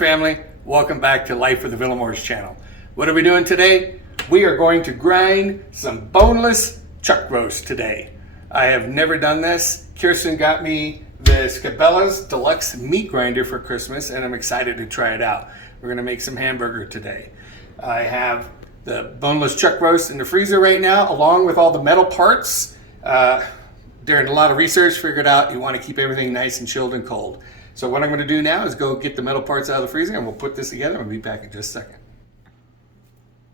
family, welcome back to Life with the Villamores channel. What are we doing today? We are going to grind some boneless chuck roast today. I have never done this. Kirsten got me this Cabela's Deluxe meat grinder for Christmas and I'm excited to try it out. We're going to make some hamburger today. I have the boneless chuck roast in the freezer right now along with all the metal parts. During a lot of research, figured out you want to keep everything nice and chilled and cold. So what I'm going to do now is go get the metal parts out of the freezer and we'll put this together and we'll be back in just a second.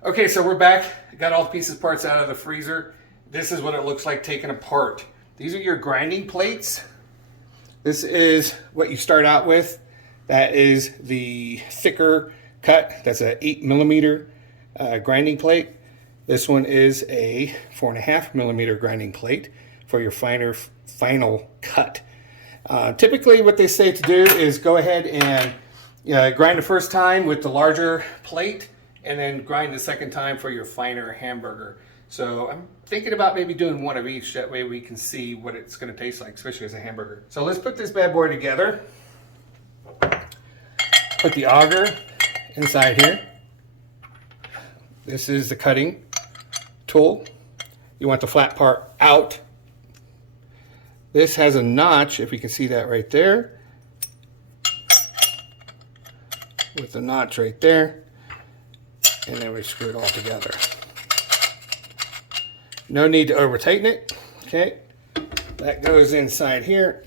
Okay, so we're back. Got all the pieces parts out of the freezer. This is what it looks like taken apart. These are your grinding plates. This is what you start out with. That is the thicker cut. That's an 8mm grinding plate. This one is a 4.5mm grinding plate for your final cut. Typically what they say to do is go ahead and grind the first time with the larger plate and then grind the second time for your finer hamburger. So I'm thinking about maybe doing one of each, that way we can see what it's going to taste like, especially as a hamburger. So let's put this bad boy together. Put the auger inside here. This is the cutting tool. You want the flat part out. This has a notch, if you can see that right there, with the notch right there, and then we screw it all together. No need to over tighten it. Okay, that goes inside here,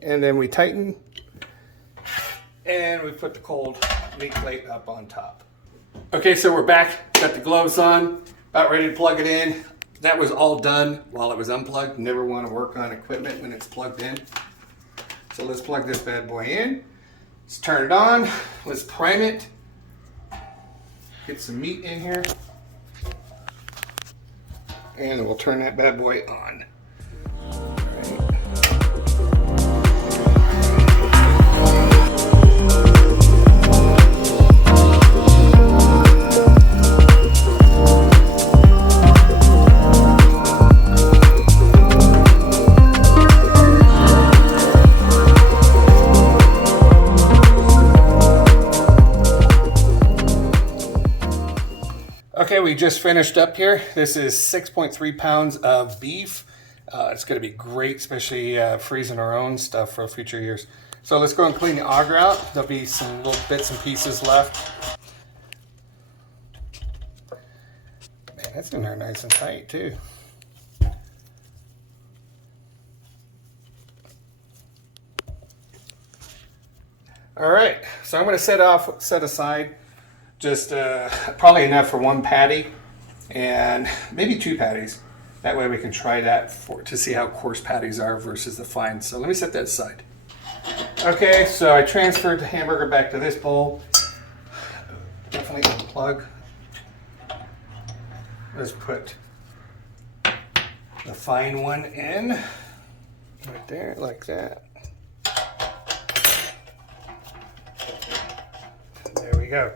and then we tighten, and we put the cold meat plate up on top. Okay, so we're back, got the gloves on, about ready to plug it in. That was all done while it was unplugged. Never want to work on equipment when it's plugged in. So let's plug this bad boy in. Let's turn it on. Let's prime it. Get some meat in here. And we'll turn that bad boy on. Okay, we just finished up here. This is 6.3 pounds of beef. It's going to be great, especially freezing our own stuff for future years. So let's go and clean the auger out. There'll be some little bits and pieces left. Man, that's in there nice and tight too. All right, so I'm going to set aside just probably enough for one patty and maybe two patties. That way we can try that to see how coarse patties are versus the fine. So let me set that aside. Okay, so I transferred the hamburger back to this bowl. Definitely unplug. Let's put the fine one in right there like that. There we go.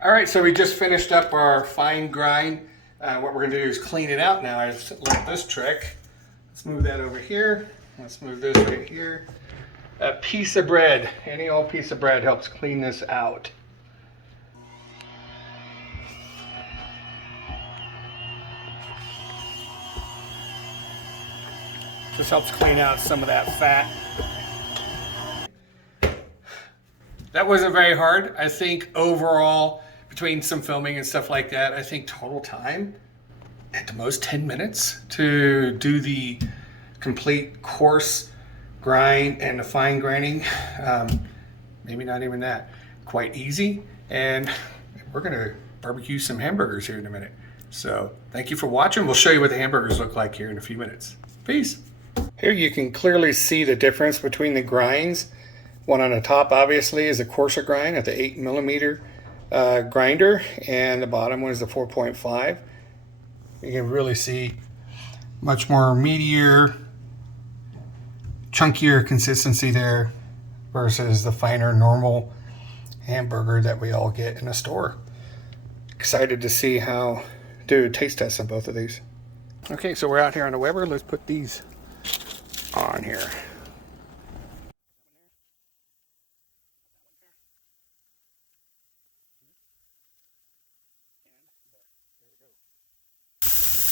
Alright, so we just finished up our fine grind. What we're going to do is clean it out now. I just learned this trick. Let's move that over here. Let's move this right here. A piece of bread, any old piece of bread helps clean this out. This helps clean out some of that fat. That wasn't very hard. I think overall, between some filming and stuff like that, I think total time, at the most 10 minutes to do the complete coarse grind and the fine grinding. Maybe not even that. Quite easy. And we're gonna barbecue some hamburgers here in a minute. So thank you for watching. We'll show you what the hamburgers look like here in a few minutes. Peace. Here you can clearly see the difference between the grinds. One on the top obviously is a coarser grind at the 8mm grinder, and the bottom one is the 4.5. You can really see much more meatier, chunkier consistency there versus the finer normal hamburger that we all get in a store. Excited to see how do taste tests on both of these. Okay, so we're out here on the Weber. Let's put these on here.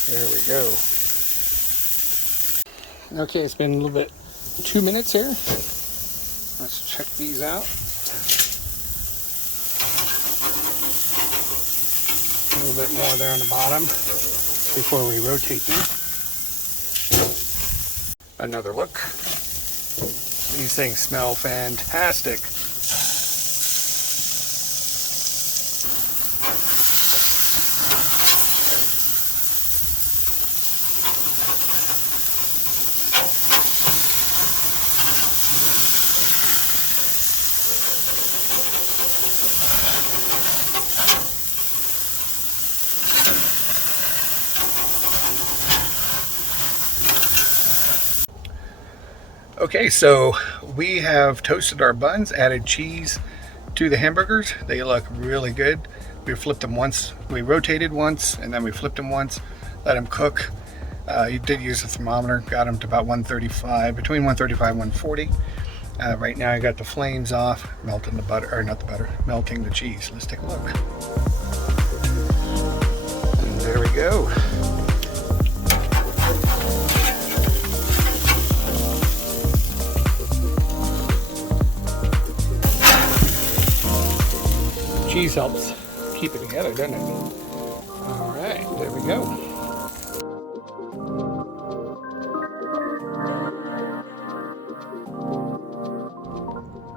There we go. Okay, it's been a little bit, 2 minutes here. Let's check these out. A little bit more there on the bottom before we rotate them. Another look. These things smell fantastic. Okay, so we have toasted our buns, added cheese to the hamburgers. They look really good. We flipped them once, we rotated once, and then we flipped them once, let them cook. You did use a thermometer, got them to about 135, between 135 and 140. Right now I got the flames off, melting the butter, or not the butter, melting the cheese. Let's take a look. And there we go. Cheese helps keep it together, doesn't it? All right, there we go.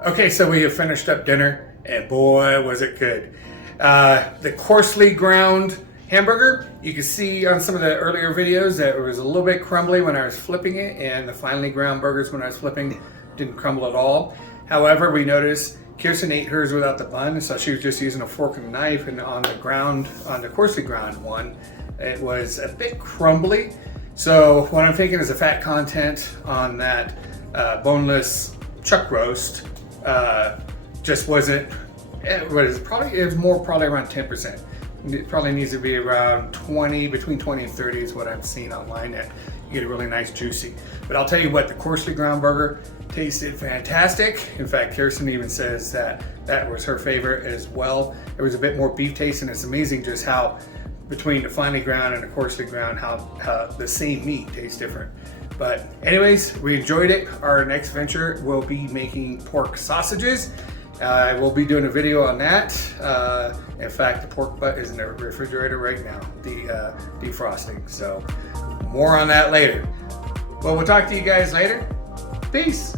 Okay, so we have finished up dinner, and boy, was it good. The coarsely ground hamburger, you can see on some of the earlier videos that it was a little bit crumbly when I was flipping it, and the finely ground burgers when I was flipping didn't crumble at all. However, we noticed Kirsten ate hers without the bun, so she was just using a fork and a knife, and on the ground, on the coarsely ground one, it was a bit crumbly. So what I'm thinking is the fat content on that boneless chuck roast just wasn't, it was probably around 10%. It probably needs to be around 20, between 20 and 30 is what I've seen online, that you get a really nice juicy. But I'll tell you what, the coarsely ground burger tasted fantastic. In fact, Kirsten even says that that was her favorite as well. There was a bit more beef taste, and it's amazing just how between the finely ground and the coarsely ground, how the same meat tastes different. But anyways, we enjoyed it. Our next venture will be making pork sausages. I will be doing a video on that. In fact, the pork butt is in the refrigerator right now, the defrosting. So more on that later. Well, we'll talk to you guys later. Peace.